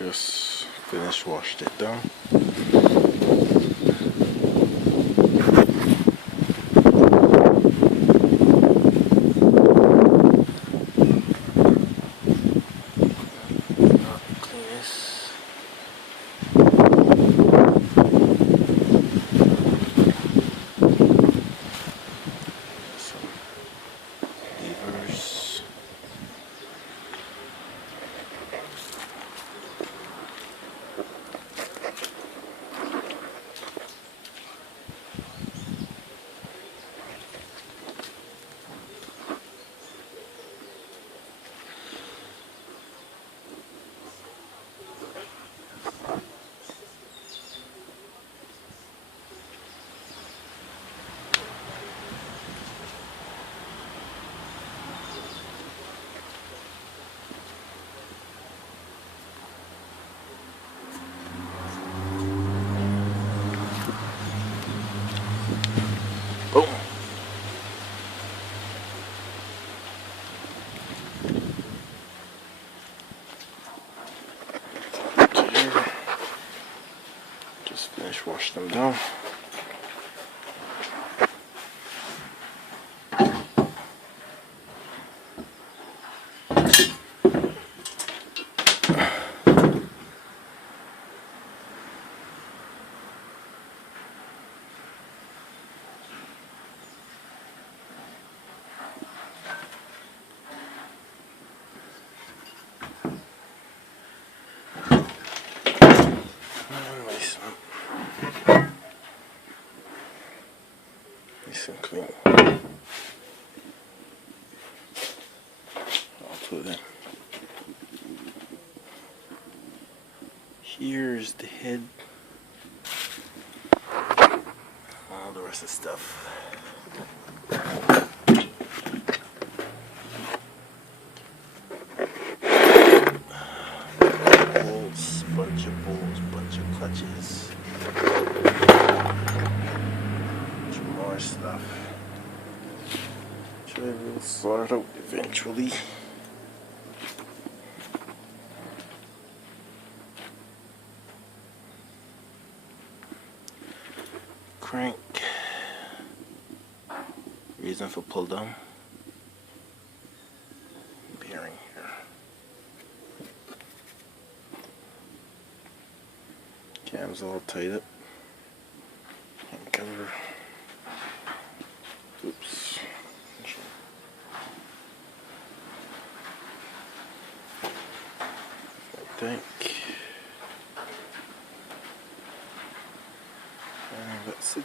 Just finished washed it down. Clean this. Some levers. Boom. Just finished washing them down. Nice and clean. I'll put it in. Here's the head. All the rest of the stuff. Bolts, bunch of bolts, bunch of clutches. More stuff. Which I will sort out eventually. Crank. Reason for pull down. Bearing here. Cam's all tied up. And cover. Oops. I think. And that's it.